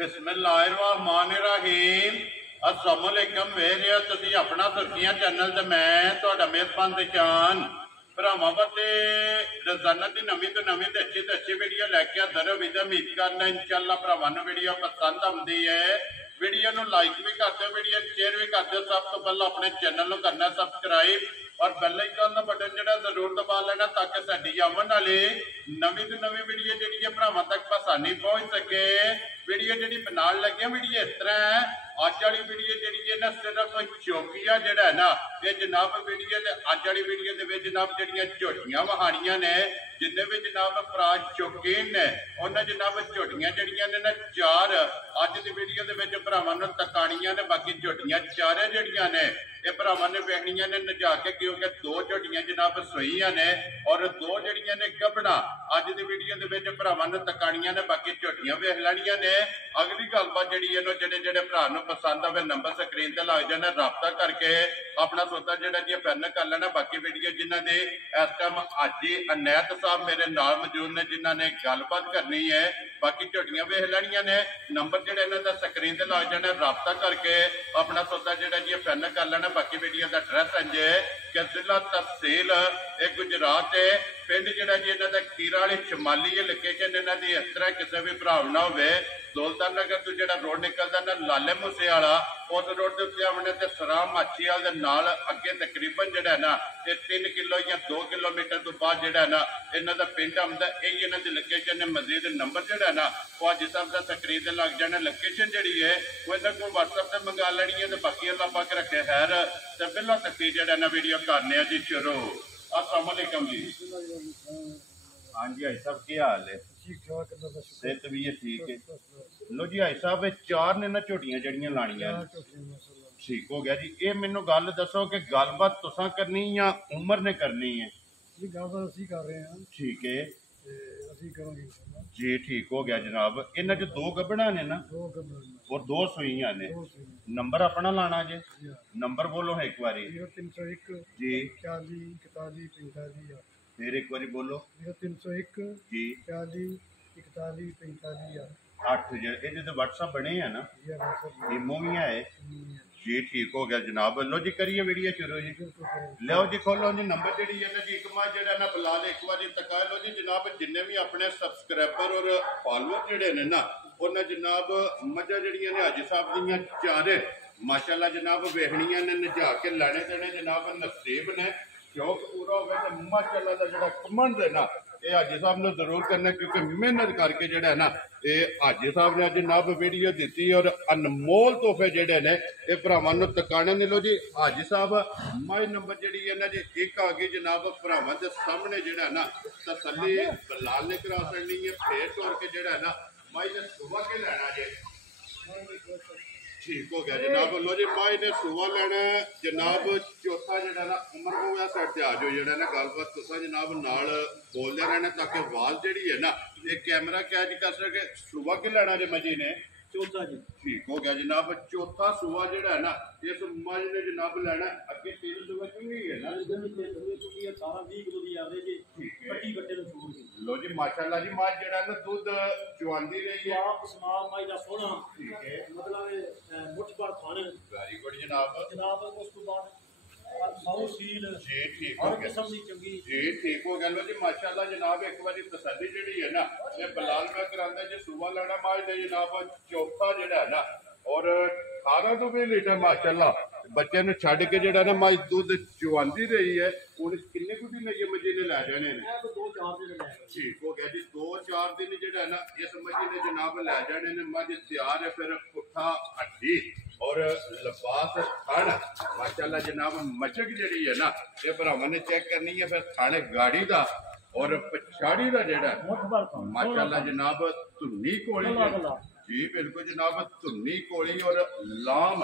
बिस्मिल्लाहिर्रहमानिर्रहीम अस्सलाम वालेकुम वेरिया तुसी अपना सुर्खियां चैनल ते मैं तुहाडा मेज़बान दिशान भरावां वास्ते रोजाना की नवीं तो अच्छी वीडियो लैके आंदा रहो। विद उम्मीद करना इंशाअल्लाह भरावां नूं वीडियो पसंद आउंदी है। वीडियो नूं लाइक भी कर दो, वीडियो शेयर भी कर दो। सब तो पहले अपने चैनल नूं करना सबसक्राइब और बेल आइकन का बटन जो जरूर दबा लेना ताकि साडी आवन वाली नवीं तो नवीं वीडियो जी भरावां तक आसानी पहुंच सके। वीडियो जी बनाने लगे वीडियो इस तरह है। अज वाली वीडियो जी है ना सिर्फ चौकिया जोड़ा है ना ये जनाब वीडियो अज वाली वीडियो जनाब जड़िया झोटियां वहानियां ने जिन्हें भी जनाब फराज शौकीन ने उन्हें जनाब झोटियां जड़िया ने ना चार अज की वीडियो भरावां नूं तकानियां ने। बाकी झोटियां चारे जड़िया ने ये भरावां ने वेखनियां ने नजा के क्योंकि दो झोटियां जनाब सोईयां ने और दो जड़ियां ने गबना अज की वीडियो भरावां नूं तकानियां ने। बाकी झोटियां वेख लैनियां ने। अगली गलबात जी जेडे भरा पसंद आवे नंबर स्क्रीन से लग जाने राबता करके अपना सौदा जोड़ा जी फाइनल कर लेना। बाकी वीडियो जिन्हों ने इस टाइम अज ही अनैत साहब मेरे नाल मौजूद ने जिन्होंने गलबात करनी है। बाकी झोटियां वेख लैनियां ने नंबर जोड़ा इन्हों का स्क्रीन से लग जाने राबता करके अपना सौदा जोड़ा जी फाइनल कर लेना। बाकी वीडियो का एड्रैस है कि जिला तहसील एक गुजरात है पिंड जोड़ा जी इन्हों का खीरा वाली शमाली है लोकेशन इन्हों की इस तरह किसी भी भरा ना हो। दौलतान नगर तो जो रोड निकलता ना लाले मूसे वाला उस रोड के उत्ते आने तो सराम माछीवाल के नाल अगे तकरीबन जोड़ा है ना ये 3 किलो या 2 किलोमीटर तो बाद जोड़ा है ना इन्हों का पिंड आंदा यही इन्हों की लोकेशन है। मजीद नंबर जोड़ा है ना वो अज साहब का स्क्रीन से लग जाना। लोकेशन जी है वो इन्होंने को व्हाट्सएप से मंगा लेनी है। तो बाकी अल्लाह पाक रखे खैर तो पहला तकरीर जो है ना वीडियो करने जी शुरू। अस्सलाम वालेकुम जी। हाँ जी भाई साहब की हाल है? सेहत भी है ठीक है। लो जी भाई साहब चार ने ना झोटियां जड़ियां लानियां ठीक हो गया जी। ये मैनू गल दसो कि गलबात तुसां करनी या उमर ने करनी है? ठीक है जी ठीक हो गया जनाब। इन्हां च दो गब्बड़ां ने ना और दो सूइयां ने। नंबर अपना लाना जे नंबर बोलो है एक बारी जी फिर एक बारी बोलो 301 जी 40 41 45 8 ये व्हाट्सएप बने हैं ना इमो भी है जी ठीक हो गया जनाब। लो जी करिए वीडियो शुरू जी। लो जी खोलो जी नंबर जी है ना जी एक मां जो ना बिलाल एक बार तका लो जी जनाब जिन्हें भी अपने सबसक्राइबर और फॉलोअर जोड़े ने ना उन्हें जनाब मझा जड़िया ने हाजी साहब दियाँ चारे माशाल्लाह जनाब वेखनिया ने नजा के लैने देने जनाब नसीब ने शौक पूरा हो गया। माशाल्लाह का जो कमंड है ना ये हाजी साहब ने जरूर करना क्योंकि मेहनत करके जो है ना ये हाजी साहब ने जनाब वीडियो दी और अनमोल तोहफे जोड़े ने ये भरावां नूं तकाने ने। लो जी हाजी साहब माई नंबर जी है ना जी एक आ गई जनाब भरावां दे सामने जो है ना तसल्ली बिलाल ने करा सकनी है। फिर तोड़ के जो है ना माई ने सुबह के लैना जे ठीक हो गया जनाब। लो जी माई ने सुबह लेना जनाब चौथा जो ना उमर को साइड से आ जाओ जो ना गलबात तुसा जनाब नाल बोलते रहना ताकि आवाज जी है ना ये कैमरा कैच कर सके। सुबह के लेना जे मजी ने चौथा जी ठीक हो गया जनाब। चौथा सुबह जो है ना इस मज ने जनाब लेना अगे 3 सुबह चुनी है ना 18-20 किलो की एवरेज पट्टी कट्टे तो छोड़ दी। लो जी माशाल्लाह जी मां जो ना दूध चुआंदी रही है स्माल माई का सोना ठीक है मतलब मुठ पर खाने वेरी गुड जनाब। जनाब उस तो बाद सील जी ठीक हो गया जी ठीक हो गया। लो जी माशाल्लाह जनाब एक बार तसल्ली जी है ना ये बिलाल का करांदा जी सुबह लेना माज ने जनाब चौथा जो है ना और 18 तो 20 लीटर माशाल्लाह बच्चे ने छड़ के जो ना माज दूध चुआंदी रही है हूँ किन्ने कुछ दिन ये मजी ने लै जाने ठीक हो गया जी 2-4 दिन जो है ना इस मजी ने जनाब लै जाने ने मज तैयार है। फिर पुट्ठा हड्डी और लिबास थन माशाल्लाह जनाब मचक जी है ना ये भरावां ने चेक करनी है। फिर थाने गाड़ी का और पछाड़ी का जेड़ा माशाल्लाह जनाब धुन्नी कोली जी बिल्कुल जनाब धुन्नी कोली और लाम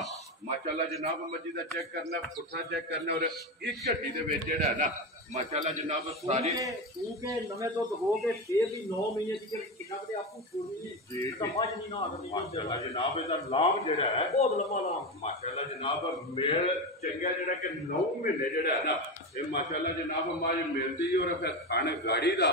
माशाल्लाह जनाब मजी का चेक करना पुट्ठा चेक करना और इस हड्डी के जेड़ा है ना माशाल्लाह जनाब सारी नवे तो हो गए फिर भी 9 महीने की किताब आपको छोड़नी जी समझ नहीं ना आती माशाल्लाह जनाब इहदा लाम जेड़ा है बहुत लंबा लाम माशाल्लाह जनाब मेल चंगा जेड़ा कि 9 महीने जेड़ा है ना ये माशाल्लाह जनाब माज मिलदी और फिर थाने गाड़ी दा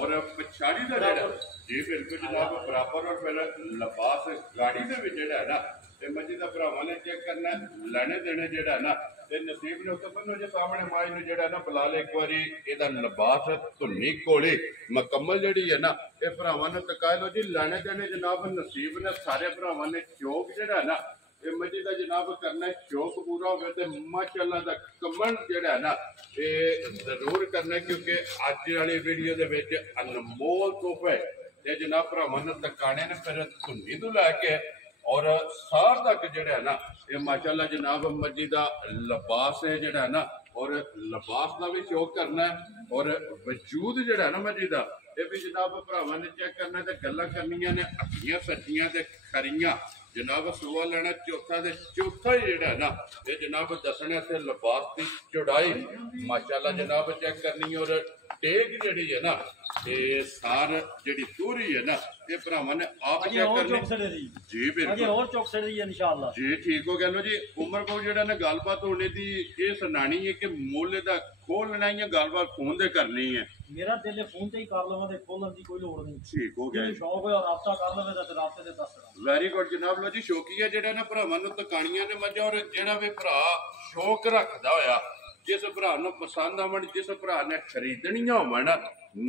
और पछाड़ी दा जेड़ा जी बिल्कुल जनाब बराबर और फिर लिबास गाड़ी दे विच जेहड़ा है ना ते मजी दा भरावां ने चेक करना लेने देने जेहड़ा है ना ते नसीब ने उत्ते बन्नो जे सामने माई नु जेहड़ा ना बुला ले एक बारी एदा लिबास धुन्नी कोली मुकम्मल जेहड़ी है ना ये भरावां ने तकाए लो जी लेने देने जनाब नसीब ने सारे भरावां ने शौक जेहड़ा है ना ये मजी दा जनाब करना शौक पूरा हो ते माशाअल्लाह दा कमेंट जेहड़ा है ना ये जरूर करना क्योंकि अज वाली वीडियो दे विच अनमोल तोहफे ते जनाब भरावां ने तकाने ने फिर धुन्नी तो लैके और सार तक जेहड़ा है ना ये माशाअल्लाह जनाब मजी दा लिबास है जेहड़ा है ना और लिबास का भी शौक करना है और वजूद जेहड़ा है ना मजी दा ये भी जनाब भरावां ने चेक करना ते गल्लां करनियां ने अखियां सच्चियां ते खरियां जनाब सुबह लेना चौथा ते चौथा ही जेहड़ा है ना ये जनाब दसना ते लिबास की चौड़ाई माशाअल्लाह जनाब चेक करनी और टेक जेहड़ी है ना ये सार जेहड़ी तूरी है ना ये भरावां ने आप चेक करनी जी बिल्कुल और चौकस रही है इंशाअल्लाह जी ठीक हो गया लो जी उमर को जेहड़ा ना गलबात होने दी ये सुनानी है कि मुੱਲ ਦਾ खोलना है गलबात फोन दे करनी है मेरा दिल फोन ते ही कर लवां ते खोलन दी कोई लोड़ नहीं ठीक हो गया शौक है राब्ता कर लवे ते राब्ते ते दस वेरी गुड जनाब लो जी शौकीया जेहड़ा ना भरावां ਨੂੰ ਤਕਾਣੀਆਂ ਨੇ ਮੱਝਾਂ और जेहड़ा भी भरा शौक रखदा होया जिस भरा ਨੂੰ पसंद आवन जिस भरा ने खरीदणियां होवन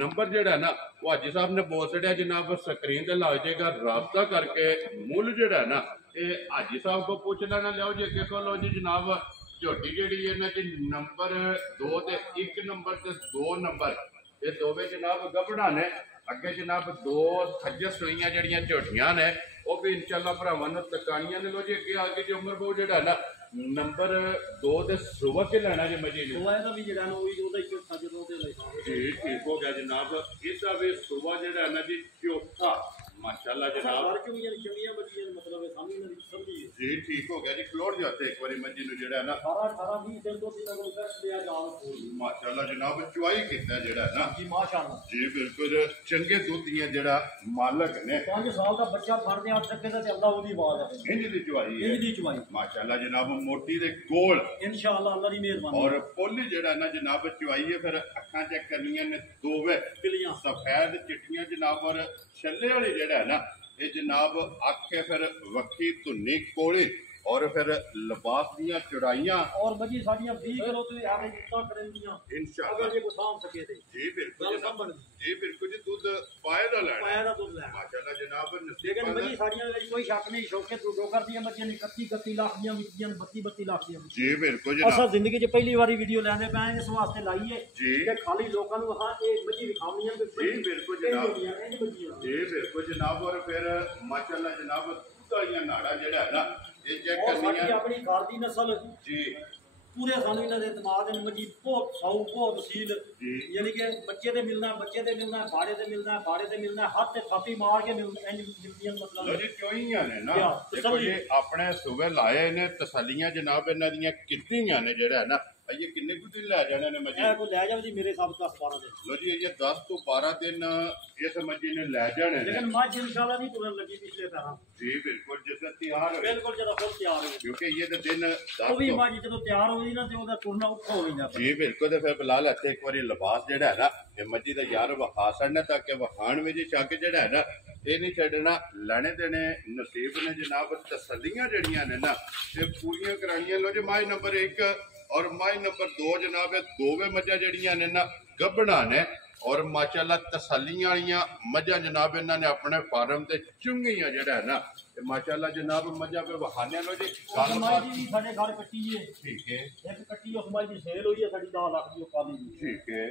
नंबर जेहड़ा ना वो हाजी साहब ने बोल छड़िया जनाब स्क्रीन ते लग जाएगा राब्ता करके मुੱਲ जेहड़ा ना ये हाजी साहब को पूछ लेना लियाओ जी अगे को लो जी जनाब झोटी जेहड़ी है ना जी नंबर 2 ते 1 नंबर ते 2 नंबर ये दोवें जनाब गबड़ा ने अगे जनाब 2 खज्जर सूइयां जड़ियां झोटियां ने वो भी इंशाल्लाह भरावां ने तकाणियां ने लो जी अगे आगे जी उमर बहु जेहड़ा ना नंबर 2 दे सुबह के लेना जी मजी ने सुबह दा भी जेड़ा ना ओही ओदा ही खज्जर दे ले जी ठीक हो गया जनाब इसका भी सुबह जेहड़ा ना जी चौथा माशाल्लाह जनाब घर के भी चंगियां बच्चियां मतलब है सामने नहीं समझी जी ठीक हो गया जी खलोड़ जाते एक बारी मजी नु जेड़ा ना 18 20 दिन तो दिन अगर दस लिया जाओ माशाल्लाह जनाब चुआई कीता जेड़ा ना जी माशाल्लाह जी बिल्कुल चंगे दूध दियां जेड़ा मालक ने 5 साल का बच्चा फड़दे आ सके ते अल्लाह ओदी आवाज है इंज दी चुआई है इंज दी चुआई माशाल्लाह जनाब मोटी दे गोल इंशाअल्लाह अल्लाह दी मेहरबानी और पोली जेड़ा ना जनाब चुआई है फिर अखां चेक करनियां ने दोवे किलियां सफेद चिट्टियां जनाब और छल्ले वाले जेड़ा है ना ये जनाब आखे फिर वक्की धुन्नी कोली और फिर लिबास दियां चौड़ाइयां और मजी साडियां 20 किलो तो एवरेज इतना करंदियां इंशाअल्लाह अगर ये को साम सके थे जी बिल्कुल गल संभल जी बिल्कुल जी दूध पाए दा लेना पाया दा दूध लेना माशाल्लाह जनाब लेकिन मजी साडियां मेरी कोई शक नहीं शौके तू डोकर दियां मजियां 31 लाख दियां विकियां 32 लाख दियां जी बिल्कुल असा जनाब जिंदगी च पहली बारी वीडियो लेने पे इस वास्ते लाई है जी कि खाली लोकां नु हां ए मजी दिखावनी है जी बिल्कुल जनाब जी बिल्कुल जनाब और फिर माशाल्लाह जनाब दूधां नाड़ा जेड़ा है ना ये चेक करनी है अपनी घर दी नस्ल जी पूरे सानू इन्हां दे इतमाद ने मजी बहुत सौ बहुत सील जी यानी कि बच्चे ते मिलना है बच्चे ते मिलना है बाड़े ते मिलना है बाड़े ते मिलना है हाथ ते थापी मार के मिलदियां मतलब लो जी क्यों ही ने ना देखो ये अपने सुबह लाए ने तसल्लियां जनाब इन्हां दियां कीतियां ने जेड़ा है ना ये किन्ने कुछ दिन ले जाने ने मजी को ले जाओ जी मेरे हिसाब से 10 12 दिन लो जी ये 10 तो 12 दिन इस मजी ने ले जाने ने लेकिन मां इंशाल्लाह नहीं तुरंत लगी पिछले तरह जी बिल्कुल जैसे तैयार हो बिल्कुल जरा खुद तैयार हो क्योंकि ये तो दिन वो भी मां जब तैयार होई ना ते ओदा टुरना औखा हो जांदा जी बिल्कुल ते फिर बिलाल हत्थे एक बारी लिबास जेड़ा है ना ये मजी दा यार वखा छड़ना ताकि वखाण में जी शक जेड़ा है ना ये नहीं छड़ना लेने देने नसीब ने जनाब तसल्लियां जड़ियां ने ना ये पूरियां करानियां लो जी माई नंबर 1 और माई नंबर 2 जनाब दोवें मज्जां जड़ियां ने ना गब्बना ने और माशाल्लाह तसल्लियां वालियां मज्जां जनाब इन्हां ने अपने फार्म ते चुंगियां जेड़ा है ना ते माशाल्लाह जनाब मज्जां पे वखाने लो जी गलबात जी साडे घर कट्टी है ठीक है एक कट्टी उस माई दी सेल हुई है साडी 10 लाख दी काली दी ठीक है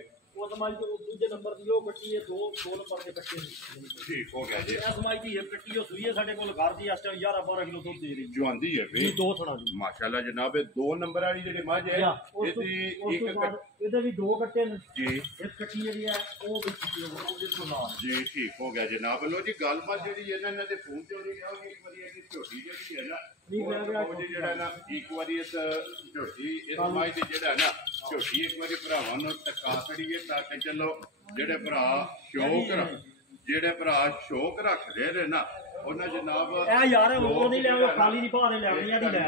उस माई जो दूसरे नंबर दी वो कट्टी है दो नंबर के कट्टे ठीक हो गया जी इस माई दी एक कट्टी सुई है साडे कोल घर दी इस टाइम 11 12 किलो दूध दे रही जो आंदी है जी दो थोड़ा दी माशाल्लाह जनाब 2 नंबर वाली जेडी मझ है ਇਹਦੇ ਵੀ ਦੋ ਕੱਟੇ ਨੇ जी ਇੱਕ ਕੱਟੀ ਜਿਹੜੀ ਹੈ ਉਹ ਵਿੱਚ ਉਹਦੇ ਤੋਂ ਨਾਲ जी ठीक हो गया जनाब लो जी गलबात जेडी है ना इन्हां दे फोन चोरी आओगी एक बारी ऐसी छोटी जेडी है ना ठीक है ਉਹ ਜੀ ਜਿਹੜਾ ਨਾ ਇੱਕ ਵਾਰੀ ਇਸ ਝੋਟੀ ਇਸ ਮਾਈ ਦੀ ਜਿਹੜਾ ਨਾ ਝੋਟੀ ਇੱਕ ਵਾਰੀ ਭਰਾਵਾਂ ਨੂੰ ਟਕਾ ਕਰੀਏ ਤਾਂ ਕਿ ਚਲੋ ਜਿਹੜੇ ਭਰਾ ਸ਼ੌਕ ਰੱਖਦੇ ਨੇ ਨਾ ਉਹਨਾਂ ਜਨਾਬ ਇਹ ਯਾਰ ਉਹ ਨਹੀਂ ਲੈਣਾ ਖਾਲੀ ਦੀ ਭਾਅ ਦੇ ਲੈਣੀ ਆ ਦੀ ਲੈ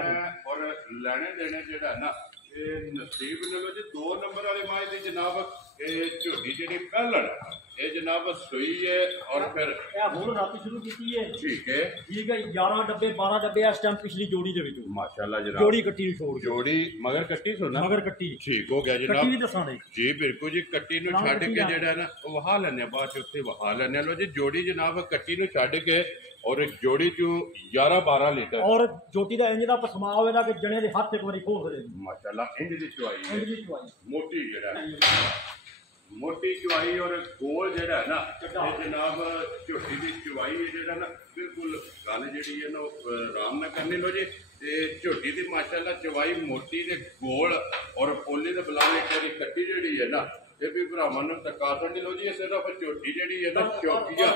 ਔਰ ਲੈਣੇ ਦੇਣੇ ਜਿਹੜਾ ਨਾ ਇਹ ਨਸੀਬ ਨੇ ਲੋ ਜੀ 2 ਨੰਬਰ ਵਾਲੇ ਮਾਈ ਦੀ ਜਨਾਬ ਇਹ ਝੋਟੀ ਜਿਹੜੀ ਪਹਿਲਣ ਇਹ ਜਨਾਬ ਸੂਈ ਹੈ ਔਰ ਫਿਰ ਇਹ ਹੁਣ ਰਾਤੀ ਸ਼ੁਰੂ ਕੀਤੀ ਹੈ। ਠੀਕ ਹੈ 11 ਡੱਬੇ 12 ਡੱਬੇ ਇਸ ਟਾਈਮ ਪਿਛਲੀ ਜੋੜੀ ਦੇ ਵਿੱਚੋਂ ਮਾਸ਼ਾਅੱਲਾ ਜਨਾਬ ਜੋੜੀ ਕੱਟੀ ਨੂੰ ਛੋੜ ਜੋੜੀ ਮਗਰ ਕੱਟੀ ਸੁਣਾ ਮਗਰ ਕੱਟੀ ਠੀਕ ਹੋ ਗਿਆ ਕੱਟੀ ਜਨਾਬ ਵੀ ਦੱਸਾਂਗੇ ਜੀ ਬਿਲਕੁਲ ਜੀ ਕੱਟੀ ਨੂੰ ਛੱਡ ਕੇ ਜਿਹੜਾ ਨਾ ਉਹ ਵਹਾ ਲੈਣੇ ਬਾਅਦ ਚ ਉੱਥੇ ਵਹਾ ਲੈਣੇ ਲੋ ਜੀ ਜੋੜੀ ਜਨਾਬ ਕੱਟੀ ਨੂੰ ਛੱਡ ਕੇ ਔਰ ਜੋੜੀ ਚੋਂ 11-12 ਲੀਟਰ ਔਰ ਜੋਟੀ ਦਾ ਇੰਜ ਦਾ ਪਸਮਾ ਹੋਵੇਗਾ ਕਿ ਜਣੇ ਦੇ ਹੱਥ ਇੱਕ ਵਾਰੀ ਖੋਲ ਦੇ ਮਾਸ਼ਾਅੱਲਾ ਇੰਜ ਦੀ ਚੁਆਈ ਹੈ ਇੰਜ ਦੀ ਚੁਆਈ ਮੋਟੀ ਜਿਹੜਾ ਮੋਟੀ ਚੁਆਈ ਔਰ ਗੋਲ ਜਿਹੜਾ ਨਾ ਇਹ ਜਨਾਬ ਝੋਟੀ ਦੀ ਚੁਆਈ ਹੈ ਜਿਹੜਾ ਨਾ ਬਿਲਕੁਲ ਗੱਲ ਜਿਹੜੀ ਹੈ ਨਾ ਆਰਾਮ ਨਾਲ ਕਰਨੀ ਲੋ ਜੀ ਤੇ ਝੋਟੀ ਦੀ ਮਾਸ਼ਾਅੱਲਾ ਚੁਆਈ ਮੋਟੀ ਤੇ ਗੋਲ ਔਰ ਪੋਲੀ ਦੇ ਬਲਾਵੇ ਜਿਹੜੀ ਕੱਟੀ ਜਿਹੜੀ ਹੈ ਨਾ ਇਹ ਵੀ ਭਰਾਵਾਂ ਨੂੰ ਤਕਾਸਣ ਨਹੀਂ ਲੋ ਜੀ ਇਹ ਸਿਰਫ ਝੋਟੀ ਜਿਹੜੀ ਹੈ ਨਾ ਚੌਕੀਆ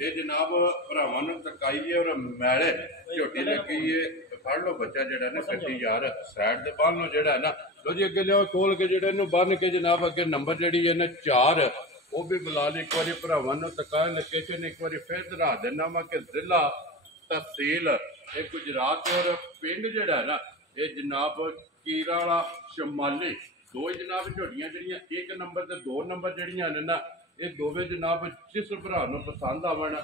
ਇਹ ਜਨਾਬ ਭਰਾਵਾਂ ਨੂੰ ਤਕਾਈ ਹੈ ਔਰ ਮੈਲੇ ਝੋਟੀ ਲੱਗੀ ਹੈ ਫੜ ਲੋ ਬੱਚਾ ਜਿਹੜਾ ਨਾ ਕੱਟੀ ਯਾਰ ਸਾਈਡ ਦੇ ਬੰਨ ਲੋ ਜਿਹੜਾ ਨਾ ਲੋ ਜੀ ਅੱਗੇ ਲਿਓ ਖੋਲ ਕੇ ਜਿਹੜੇ ਇਹਨੂੰ ਬੰਨ ਕੇ ਜਨਾਬ ਅੱਗੇ ਨੰਬਰ ਜਿਹੜੀ ਹੈ ਨਾ 4 ਉਹ ਵੀ ਬੁਲਾ ਲਈ ਇੱਕ ਵਾਰੀ ਭਰਾਵਾਂ ਨੂੰ ਤਕਾ ਲੋਕੇਸ਼ਨ ਇੱਕ ਵਾਰੀ ਫਿਰ ਦਰਾ ਦੇਣਾ ਵਾ ਕਿ ਜ਼ਿਲ੍ਹਾ ਤਹਿਸੀਲ ਇਹ ਗੁਜਰਾਤ ਔਰ ਪਿੰਡ ਜਿਹੜਾ ਨਾ ਇਹ ਜਨਾਬ ਕੀਰਾ ਵਾਲਾ ਸ਼ਮਾਲੀ ਦੋ ਜਨਾਬ ਝੋਟੀਆਂ ਜਿਹੜੀਆਂ ਇੱਕ ਨੰਬਰ ਤੇ 2 ਨੰਬਰ ਜਿਹੜੀਆਂ ਨੇ ਨਾ ਇਹ ਦੋਵੇਂ ਜਨਾਬ ਜਿਸ ਭਰਾ ਨੂੰ ਪਸੰਦ ਆਵਣ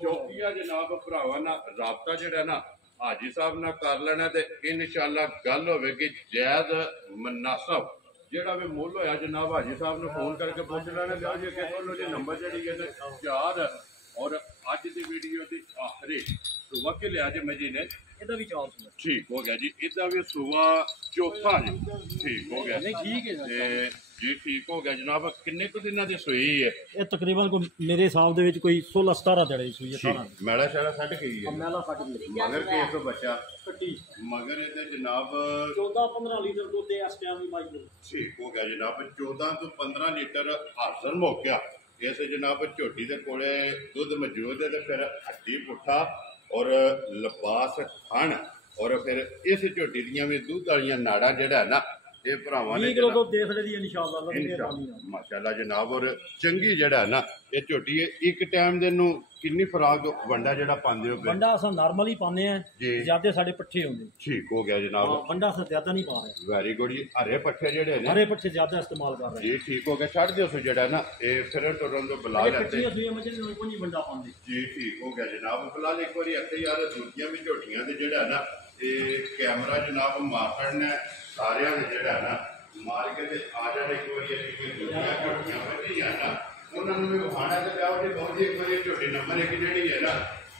ਚੌਕੀਆ ਜਨਾਬ ਭਰਾਵਾਂ ਨਾਲ ਰਾਬਤਾ ਜਿਹੜਾ ਨਾ ਹਾਜੀ ਸਾਹਿਬ ਨਾਲ ਕਰ ਲੈਣਾ ਤੇ ਇਨਸ਼ਾਅੱਲਾ ਗੱਲ ਹੋਵੇਗੀ ਜਾਇਜ਼ ਮੁਨਾਸਬ ਜਿਹੜਾ ਵੀ ਮੁੱਲ ਹੋਇਆ ਜਨਾਬ ਹਾਜੀ ਸਾਹਿਬ ਨੂੰ ਫੋਨ ਕਰਕੇ ਪੁੱਛ ਲੈਣਾ ਲਿਓ ਜੀ ਕਿ ਤੁਹਾਨੂੰ ਜੀ ਨੰਬਰ ਜਿਹੜੀ ਹੈ ਨਾ 4 ਔਰ ਅੱਜ ਦੀ ਵੀਡੀਓ ਦੀ ਆਖਰੀ ਸੁਬਹ ਕੇ ਲਿਆ ਜੀ ਮਜੀ ਨੇ ਇਹਦਾ ਵੀ 4 ਸੂਆ ਠੀਕ ਹੋ ਗਿਆ ਜੀ ਇਹਦਾ ਵੀ ਸੁਬਹ ਚੌਥਾ ਜੀ ਠੀਕ ਹੋ ਗਿਆ ਨਹੀਂ ਠੀਕ ਹੈ ਤੇ ਜੀ ਠੀਕ ਹੋ ਗਿਆ ਜਨਾਬ ਕਿੰਨੇ ਕੁ ਦਿਨਾਂ ਦੀ ਸੂਈ ਹੈ ਇਹ ਤਕਰੀਬਨ ਕੋਈ ਮੇਰੇ ਹਿਸਾਬ ਦੇ ਵਿੱਚ ਕੋਈ 16-17 ਦਿਨ ਦੀ ਸੂਈ ਹੈ ਸਾਰਾ ਮੈਲਾ ਸ਼ੈਲਾ ਛੱਡ ਗਈ ਹੈ ਮੈਲਾ ਫਟ ਗਈ ਮਗਰ ਕੇਸ ਬੱਚਾ ਕੱਟੀ ਮਗਰ ਇਹਦੇ ਜਨਾਬ 14-15 ਲੀਟਰ ਦੁੱਧ ਇਸ ਟਾਈਮ ਦੀ ਮਾਈ ਨੂੰ ਠੀਕ ਹੋ ਗਿਆ ਜਨਾਬ 14 ਤੋਂ 15 ਲੀਟਰ ਹਾਜ਼ਰ ਮੌਕਿਆ ਇਸ ਜਨਾਬ ਝੋਟੀ ਦੇ ਕੋਲੇ ਦੁੱਧ ਮੌਜੂਦ ਹੈ ਤੇ ਫਿਰ ਹੱਡੀ ਪੁੱਠਾ ਔਰ ਲਿਬਾਸ ਖਾਣ ਔਰ ਫਿਰ ਇਸ ਝੋਟੀ ਦੀਆਂ ਵੀ ਦੁੱਧ ਵਾਲੀਆਂ ਨਾੜਾਂ ਜਿਹੜਾ ਨਾ ਇਹ ਭਰਾਵਾਂ ਨੇ 20 ਕਿਲੋ ਦੁੱਧ ਦੇਖ ਲਈ ਇਨਸ਼ਾਅੱਲਾ ਮਾਸ਼ਾਅੱਲਾ ਜਨਾਬ ਔਰ ਚੰਗੀ ਜਿਹੜਾ ਨਾ ਇਹ ਝੋਟੀ ਇੱਕ ਟਾਈਮ ਦੇ ਨੂੰ ਕਿੰਨੀ ਖੁਰਾਕ ਵੰਡਾ ਜਿਹੜਾ ਪਾਉਂਦੇ ਹੋ ਵੰਡਾ ਅਸਾਂ ਨਾਰਮਲ ਹੀ ਪਾਉਂਦੇ ਆ ਜਿਆਦੇ ਸਾਡੇ ਪੱਠੇ ਹੁੰਦੇ ਠੀਕ ਹੋ ਗਿਆ ਜਨਾਬ ਵੰਡਾ ਅਸਾਂ ਜ਼ਿਆਦਾ ਨਹੀਂ ਪਾ ਰਹੇ ਵੈਰੀ ਗੁੱਡ ਜੀ ਹਰੇ ਪੱਠੇ ਜਿਹੜੇ ਨੇ ਹਰੇ ਪੱਠੇ ਜ਼ਿਆਦਾ ਇਸਤੇਮਾਲ ਕਰ ਰਹੇ ਜੀ ਠੀਕ ਹੋ ਗਿਆ ਛੱਡ ਦਿਓ ਸੋ ਜਿਹੜਾ ਨਾ ਇਹ ਫਿਰ ਟੁਰਨ ਤੋਂ ਬੁਲਾ ਲੈਂਦੇ ਕੱਚੀਆਂ ਸੂਈਆਂ ਮੱਝਾਂ ਨੂੰ ਕੋਈ ਨਹੀਂ ਵੰਡਾ ਪਾਉਂਦੇ ਜੀ ਠੀਕ ਹੋ ਗਿਆ ਜਨਾਬ ਫਿਲਹਾਲ ਇੱਕ ਵਾਰੀ ਇੱਥੇ ਯਾਰ ਦੂਜੀਆਂ ਵੀ ਝੋਟੀਆਂ ਤੇ ਜਿਹੜਾ ਨਾ ਇਹ ਕੈਮਰਾ ਜਨਾਬ ਮਾਰਨ ਨੇ ਸਾਰਿਆਂ ਨੇ ਜਿਹੜਾ ਨਾ ਮਾਰ ਕੇ ਤੇ ਆ ਜਾਣ ਇੱਕ ਵਾਰੀ ਅਸੀਂ ਕੋਈ ਦੂਜੀਆਂ ਝੋਟੀਆਂ ਵੱਡੀਆਂ ਨਾ ਉਹਨਾਂ ਨੂੰ ਵੀ ਵਿਖਾਣਾ ਤੇ ਪਿਆ ਉਹਦੀ ਬਹੁਤ ਇੱਕ ਵਾਰੀ ਝੋਟੀ ਨੰਬਰ 1 ਜਿਹੜੀ ਹੈ ਨਾ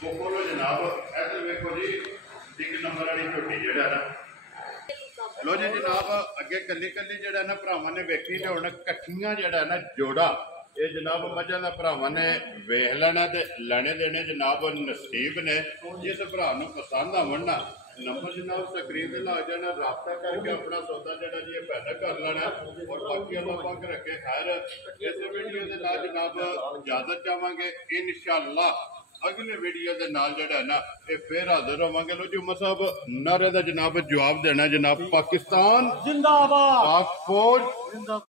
ਉਹ ਕੋਲੋਂ ਜਨਾਬ ਇੱਧਰ ਵੇਖੋ ਜੀ 1 ਨੰਬਰ ਵਾਲੀ ਝੋਟੀ ਜਿਹੜਾ ਨਾ ਲੋ ਜੀ ਜਨਾਬ ਅੱਗੇ ਕੱਲੀ ਜਿਹੜਾ ਨਾ ਭਰਾਵਾਂ ਨੇ ਵੇਖੀ ਤੇ ਹੁਣ ਇਕੱਠੀਆਂ ਜਿਹੜਾ ਨਾ ਜੋੜਾ ਇਹ ਜਨਾਬ ਮੱਝਾਂ ਦਾ ਭਰਾਵਾਂ ਨੇ ਵੇਖ ਲੈਣਾ ਤੇ ਲੈਣੇ ਦੇਣੇ ਜਨਾਬ ਨਸੀਬ ਨੇ ਜਿਸ ਭਰਾ ਨੂੰ ਪਸੰਦ ਆਵਣ ਨਾ ਨੰਬਰ ਜਨਾਬ ਸਕਰੀਨ ਤੇ ਲਾ ਜਾਣਾ ਰਾਬਤਾ ਕਰਕੇ ਆਪਣਾ ਸੌਦਾ ਜਿਹੜਾ ਜੀ ਇਹ ਪੈਦਾ ਕਰ ਲੈਣਾ ਔਰ ਬਾਕੀ ਅੱਲਾਹ ਪਾਕ ਰੱਖੇ ਖੈਰ ਇਸ ਵੀਡੀਓ ਦੇ ਨਾਲ ਜਨਾਬ ਇਜਾਜ਼ਤ ਚਾਹਾਂਗੇ ਇਨਸ਼ਾਅੱਲਾ ਅਗਲੇ ਵੀਡੀਓ ਦੇ ਨਾਲ ਜਿਹੜਾ ਨਾ ਇਹ ਫੇਰ ਹਾਜ਼ਰ ਹੋਵਾਂਗੇ ਲੋ ਜੀ ਉਮਰ ਸਾਹਿਬ ਨਾਰੇ ਦਾ ਜਨਾਬ ਜਵਾਬ ਦੇਣਾ ਜਨਾਬ ਪਾਕਿਸਤਾਨ ਜ਼ਿੰਦਾਬਾਦ ਪਾਕ ਫੌਜ ਜ਼ਿੰਦਾਬਾਦ